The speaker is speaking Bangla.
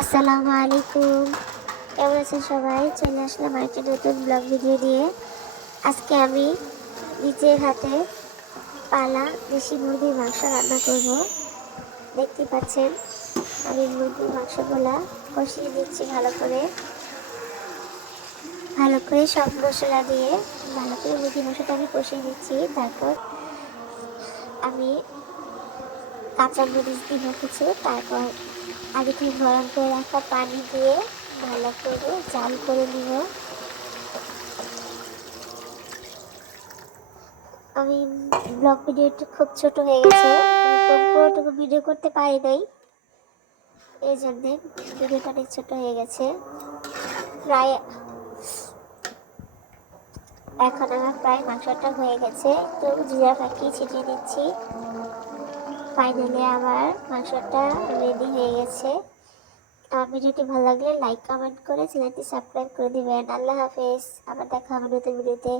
আসসালামু আলাইকুম। কেমন আছেন সবাই? চলে আসলাম আরেকটি নতুন ব্লগ ভিডিও নিয়ে। আজকে আমি নিজের হাতে পালা দেশি মুরগির মাংস রান্না করব। দেখতে পাচ্ছেন আমি মুরগির মাংসগুলা কষিয়ে দিচ্ছি ভালো করে সব মশলা দিয়ে ভালো করে মুরগির মাংসটা আমি কষিয়ে দিচ্ছি। তারপর আমি কাঁচা মরিচ দিব কিছু, তারপর আগে থেকে গরম করে রাখা পানি দিয়ে ভালো করে জাল করে নিব। আমি ব্লগ ভিডিওটা খুব ছোট হয়ে গেছে, আমি পুরোটুকু ভিডিও করতে পারি নাই, এই জন্যে ভিডিওটা অনেক ছোট হয়ে গেছে। প্রায় এখন আমার প্রায় মাংসটা হয়ে গেছে, তো জিরা ফাঁকি ছিটিয়ে দিচ্ছি। ফাইনালি আমার মাংসটা রেডি হয়ে গেছে। আমার ভিডিওটি ভালো লাগলে লাইক কমেন্ট করে চ্যানেলটি সাবস্ক্রাইব করে দিবেন। আল্লাহ হাফেজ, আবার দেখা হবে নতুন ভিডিওতে।